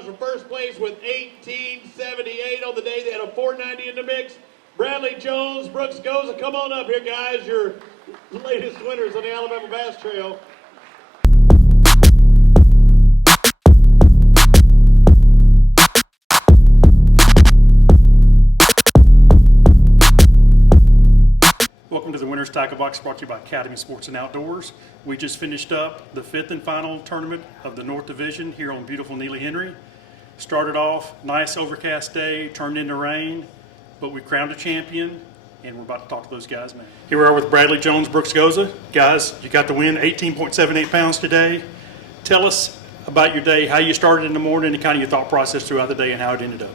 For first place with 1878 on the day. They had a 490 in the mix. Bradley Jones Broox Goza. Come on up here, guys. Your latest winners on the Alabama Bass Trail. Welcome to the Winner's Tackle Box, brought to you by Academy Sports and Outdoors. We just finished up the 5th and final tournament of the North Division here on beautiful Neely Henry. Started off, nice overcast day, turned into rain, but we crowned a champion, and we're about to talk to those guys now. Here we are with Bradley Jones Broox Goza. Guys, you got the win, 18.78 pounds today. Tell us about your day, how you started in the morning, and kind of your thought process throughout the day and how it ended up.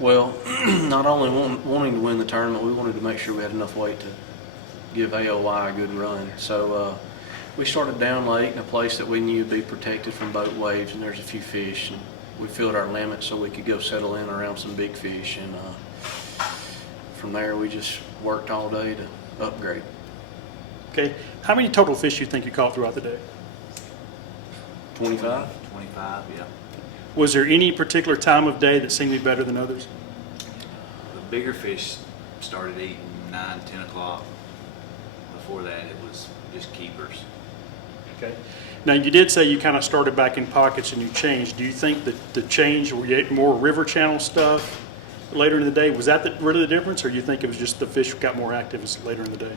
Well, not only wanting to win the tournament, we wanted to make sure we had enough weight to give AOI a good run. So we started down late in a place that we knew would be protected from boat waves, and there's a few fish. And we filled our limits so we could go settle in around some big fish. And from there, we just worked all day to upgrade. Okay, how many total fish do you think you caught throughout the day? 25? 25, yeah. Was there any particular time of day that seemed to be better than others? The bigger fish started eating 9, 10 o'clock. Before that, it was just keepers. Okay. Now, you did say you kind of started back in pockets and you changed. Do you think that the change, were you ate more river channel stuff later in the day? Was that really the difference, or you think it was just the fish got more active later in the day?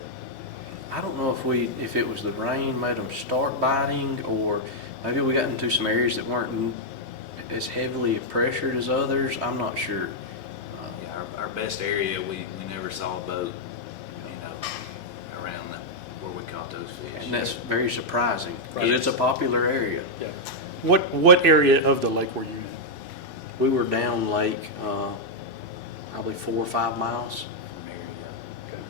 I don't know if it was the rain made them start biting, or maybe we got into some areas that weren't as heavily pressured as others. I'm not sure. Yeah, our best area, we never saw a boat, around where we caught those fish. And that's very surprising because Right. it's a popular area. Yeah. What area of the lake were you in? We were down lake probably 4 or 5 miles. From here, yeah. Okay.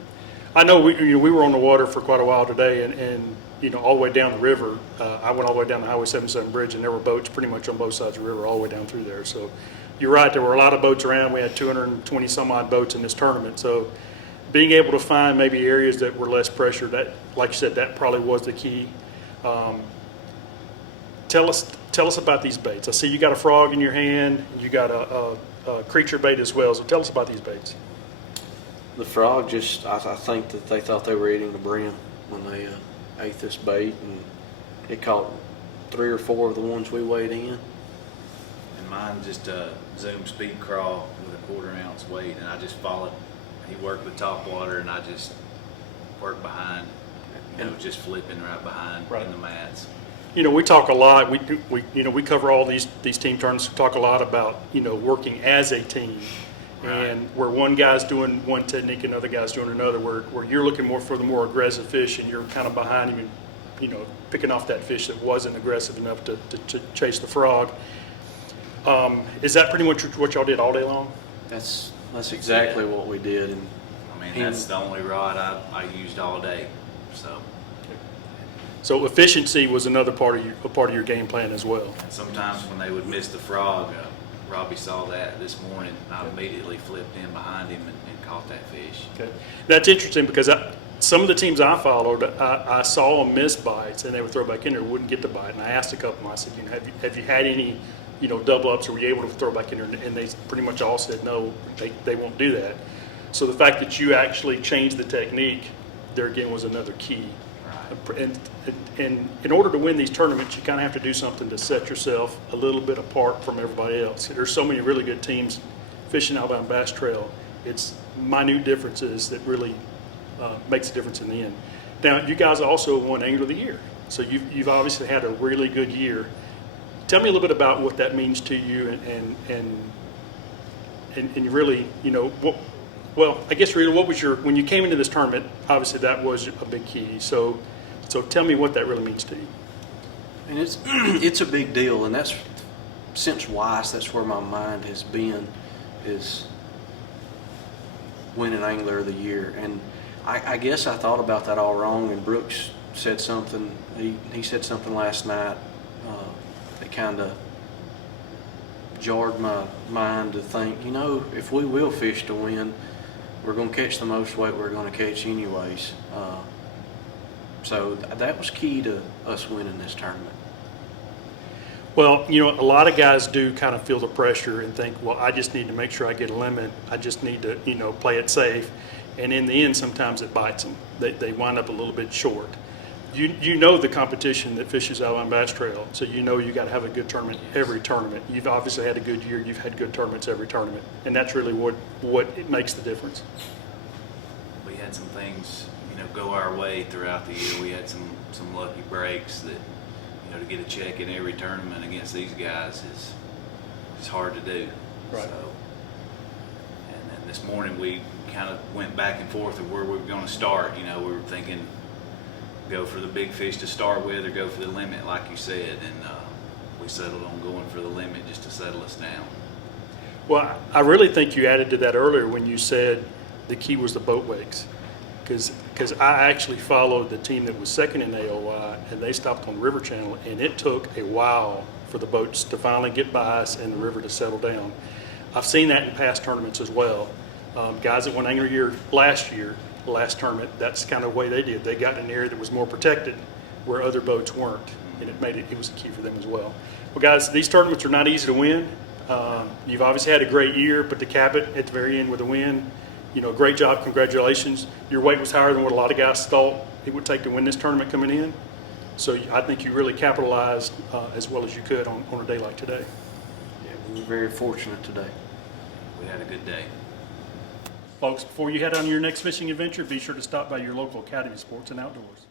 I know we were on the water for quite a while today, and all the way down the river. I went all the way down the Highway 77 bridge, and there were boats pretty much on both sides of the river all the way down through there. So you're right, there were a lot of boats around. We had 220 some odd boats in this tournament. So being able to find maybe areas that were less pressured, that, like you said, that probably was the key. Tell us about these baits. I see you got a frog in your hand. You got a creature bait as well. So tell us about these baits. The frog I think that they thought they were eating the brim when they ate this bait, and it caught 3 or 4 of the ones we weighed in. And mine just a zoom speed crawl with a 1/4 ounce weight, and I just followed. He worked with top water, and I just worked behind, just flipping right behind in the mats. We talk a lot. We cover all these team tournaments. We talk a lot about working as a team, and where one guy's doing one technique, another guy's doing another. Where you're looking more for the more aggressive fish, and you're kind of behind him, and picking off that fish that wasn't aggressive enough to chase the frog. Is that pretty much what y'all did all day long? That's exactly what we did. And That's the only rod I used all day. So efficiency was another part of your game plan as well. And sometimes when they would miss the frog, Robbie saw that this morning. I immediately flipped in behind him and caught that fish. Okay, that's interesting because some of the teams I followed, I saw them miss bites and they would throw back in there, wouldn't get the bite. And I asked a couple of them, I said, have you had any, double ups, or were you able to throw back in there? And they pretty much all said no, they won't do that. So the fact that you actually changed the technique there again was another key. And in order to win these tournaments, you kind of have to do something to set yourself a little bit apart from everybody else. There's so many really good teams fishing Alabama Bass Trail. It's minute differences that really makes a difference in the end. Now, you guys also won Angler of the Year, so you've obviously had a really good year. Tell me a little bit about what that means to you, and really, well, I guess really, what was when you came into this tournament? Obviously, that was a big key. So tell me what that really means to you. And it's a big deal, and that's since Weiss. That's where my mind has been, is winning Angler of the Year. And I guess I thought about that all wrong. And Brooks said something. He said something last night that kind of jarred my mind to think. If we will fish to win, we're going to catch the most weight we're going to catch anyways. So that was key to us winning this tournament. Well, you know, a lot of guys do kind of feel the pressure and think, well, I just need to make sure I get a limit. I just need to, you know, play it safe. And in the end, sometimes it bites them. They wind up a little bit short. You know the competition that fishes Alabama Bass Trail, so you know you got to have a good tournament every tournament. You've obviously had a good year. You've had good tournaments every tournament, and that's really what it makes the difference. We had some things, you know, go our way throughout the year. We had some lucky breaks that, you know, to get a check in every tournament against these guys is hard to do. Right. So, and then this morning we kind of went back and forth of where we were going to start. You know, we were thinking go for the big fish to start with or go for the limit, like you said, and we settled on going for the limit just to settle us down. Well, I really think you added to that earlier when you said the key was the boat wakes, because I actually followed the team that was second in AOY, and they stopped on the River Channel, and it took a while for the boats to finally get by us and the river to settle down. I've seen that in past tournaments as well. Guys that won Angler Year last tournament, that's kind of the way they did. They got in an area that was more protected where other boats weren't, and it was a key for them as well. Well, guys, these tournaments are not easy to win. You've obviously had a great year, but to cap it at the very end with a win, you know, great job, congratulations. Your weight was higher than what a lot of guys thought it would take to win this tournament coming in. So I think you really capitalized as well as you could on a day like today. Yeah, we were very fortunate today. We had a good day. Folks, before you head on your next fishing adventure, be sure to stop by your local Academy Sports and Outdoors.